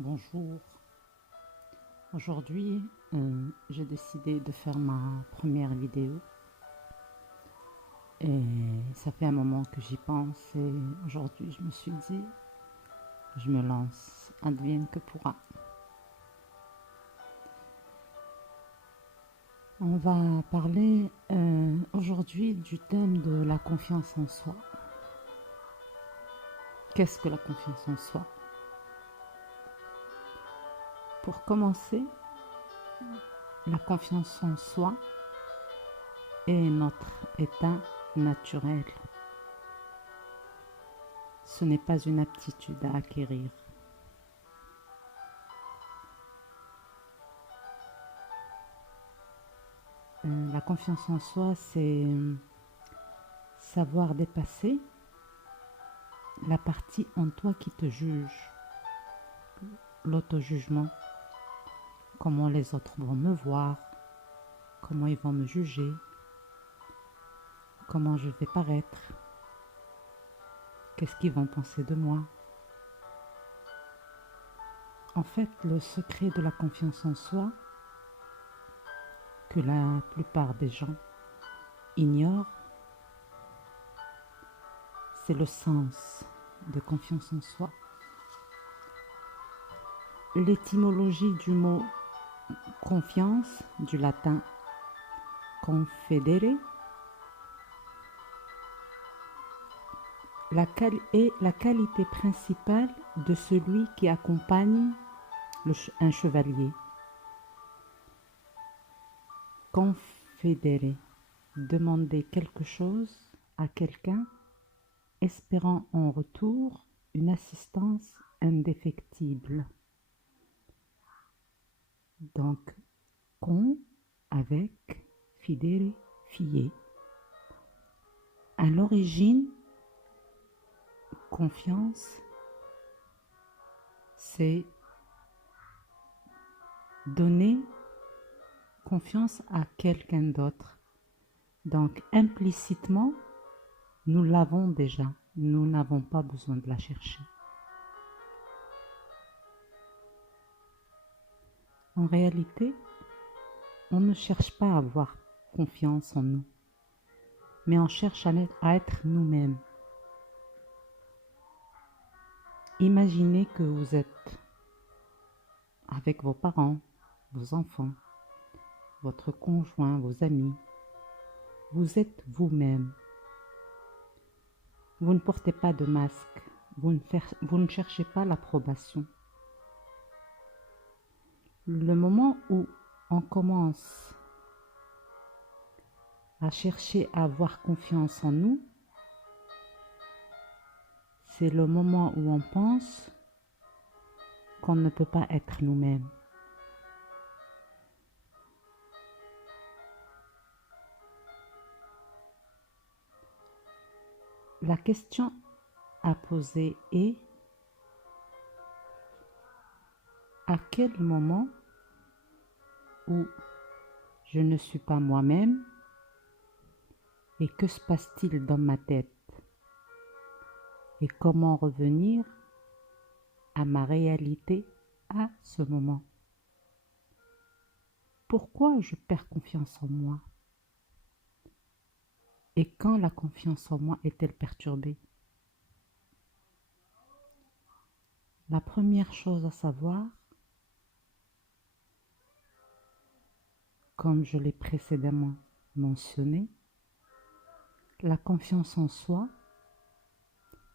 Bonjour. Aujourd'hui, j'ai décidé de faire ma première vidéo et ça fait un moment que j'y pense et aujourd'hui je me suis dit, je me lance, advienne que pourra. On va parler aujourd'hui du thème de la confiance en soi. Qu'est-ce que la confiance en soi? Pour commencer, la confiance en soi est notre état naturel. Ce n'est pas une aptitude à acquérir. La confiance en soi, c'est savoir dépasser la partie en toi qui te juge, l'auto-jugement, comment les autres vont me voir, comment ils vont me juger, comment je vais paraître, qu'est-ce qu'ils vont penser de moi. En fait, le secret de la confiance en soi, que la plupart des gens ignorent, c'est le sens de confiance en soi. L'étymologie du mot confiance, du latin confidere, est la qualité principale de celui qui accompagne un chevalier. Confidere, demander quelque chose à quelqu'un, espérant en retour une assistance indéfectible. Donc, con avec fidere, fier. À l'origine, confiance, c'est donner confiance à quelqu'un d'autre. Donc, implicitement, nous l'avons déjà. Nous n'avons pas besoin de la chercher. En réalité, on ne cherche pas à avoir confiance en nous, mais on cherche à être nous-mêmes. Imaginez que vous êtes avec vos parents, vos enfants, votre conjoint, vos amis. Vous êtes vous-même. Vous ne portez pas de masque. Vous ne cherchez pas l'approbation. Le moment où on commence à chercher à avoir confiance en nous, c'est le moment où on pense qu'on ne peut pas être nous-mêmes. La question à poser est: à quel moment où je ne suis pas moi-même et que se passe-t-il dans ma tête et comment revenir à ma réalité à ce moment? Pourquoi je perds confiance en moi? Et quand la confiance en moi est-elle perturbée? La première chose à savoir, comme je l'ai précédemment mentionné, la confiance en soi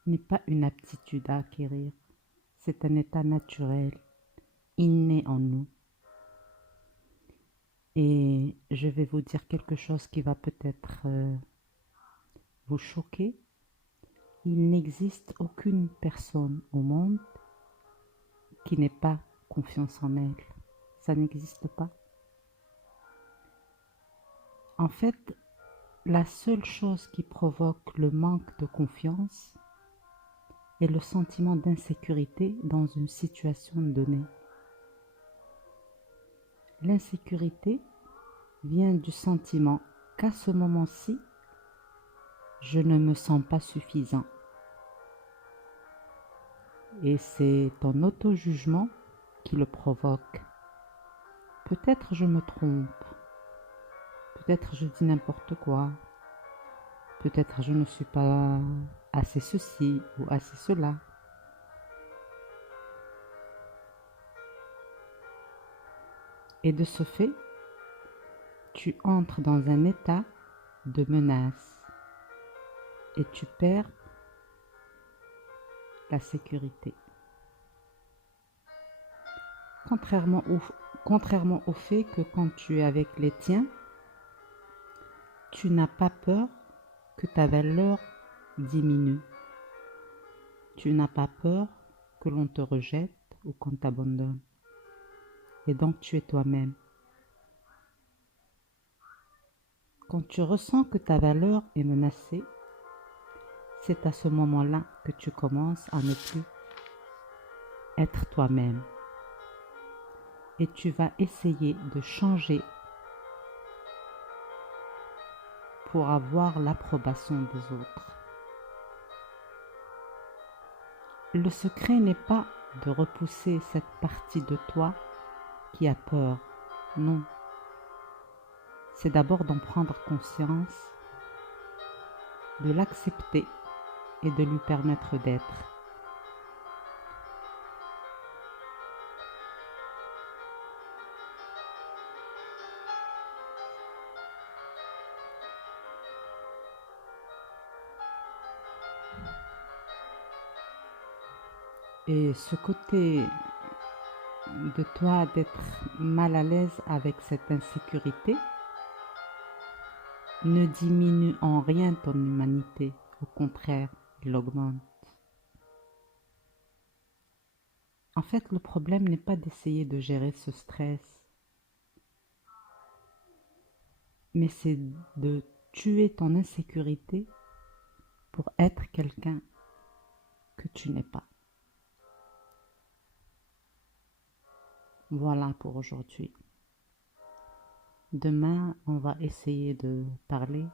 n'est pas une aptitude à acquérir, c'est un état naturel, inné en nous. Et je vais vous dire quelque chose qui va peut-être vous choquer. Il n'existe aucune personne au monde qui n'ait pas confiance en elle. Ça n'existe pas. En fait, la seule chose qui provoque le manque de confiance est le sentiment d'insécurité dans une situation donnée. L'insécurité vient du sentiment qu'à ce moment-ci, je ne me sens pas suffisant. Et c'est ton auto-jugement qui le provoque. Peut-être je me trompe, peut-être je dis n'importe quoi, peut-être je ne suis pas assez ceci ou assez cela. Et de ce fait, tu entres dans un état de menace et tu perds la sécurité. Contrairement au fait que quand tu es avec les tiens, tu n'as pas peur que ta valeur diminue. Tu n'as pas peur que l'on te rejette ou qu'on t'abandonne. Et donc tu es toi-même. Quand tu ressens que ta valeur est menacée, c'est à ce moment-là que tu commences à ne plus être toi-même. Et tu vas essayer de changer pour avoir l'approbation des autres. Le secret n'est pas de repousser cette partie de toi qui a peur. Non. C'est d'abord d'en prendre conscience, de l'accepter et de lui permettre d'être. Et ce côté de toi d'être mal à l'aise avec cette insécurité ne diminue en rien ton humanité, au contraire, il l'augmente. En fait, le problème n'est pas d'essayer de gérer ce stress, mais c'est de tuer ton insécurité pour être quelqu'un que tu n'es pas. Voilà pour aujourd'hui. Demain, on va essayer de parler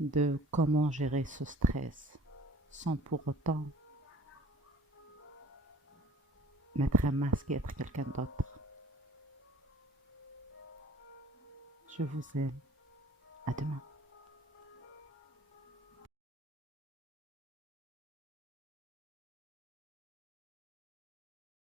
de comment gérer ce stress sans pour autant mettre un masque et être quelqu'un d'autre. Je vous aime. À demain.